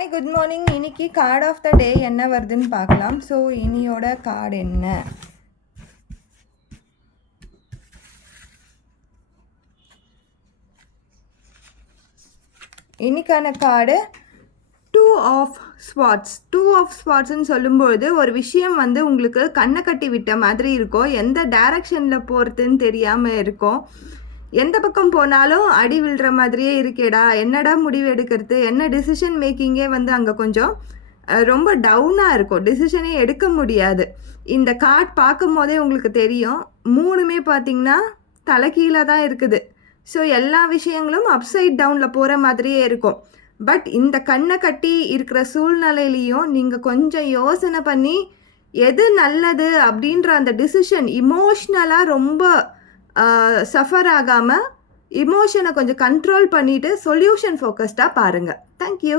Hi good morning. இன்னைக்கு card of the டே என்ன வருதுன்னு பார்க்கலாம். ஸோ இனியோட கார்டு என்ன? இன்னைக்கான கார்டு டூ ஆஃப் ஸ்வாட்ஸ்ன்னு சொல்லும்போது ஒரு விஷயம் உங்களுக்கு கண்ணை கட்டி விட்ட மாதிரி இருக்கும். எந்த டைரக்ஷனில் போகிறதுன்னு தெரியாமல் இருக்கும். எந்த பக்கம் போனாலும் அடி விழுற மாதிரியே இருக்கேடா, என்னடா முடிவு எடுக்கிறது, என்ன டிசிஷன் மேக்கிங்கே அங்கே கொஞ்சம் ரொம்ப டவுனாக இருக்கும். டிசிஷனே எடுக்க முடியாது. இந்த கார்ட் பார்க்கும் போதே உங்களுக்கு தெரியும். மூணுமே பார்த்திங்கன்னா தலைகீழாக தான் இருக்குது. ஸோ எல்லா விஷயங்களும் அப்சைட் டவுனில் போகிற மாதிரியே இருக்கும். பட் இந்த கண்ணை கட்டி இருக்கிற சூழ்நிலையிலையும் நீங்கள் கொஞ்சம் யோசனை பண்ணி எது நல்லது அப்படின்ற அந்த டிசிஷன் இமோஷ்னலாக ரொம்ப சஃபர் ஆகாமல் இமோஷனை கொஞ்சம் கண்ட்ரோல் பண்ணிவிட்டு சொல்யூஷன் ஃபோக்கஸ்டாக பாருங்கள். தேங்க்யூ.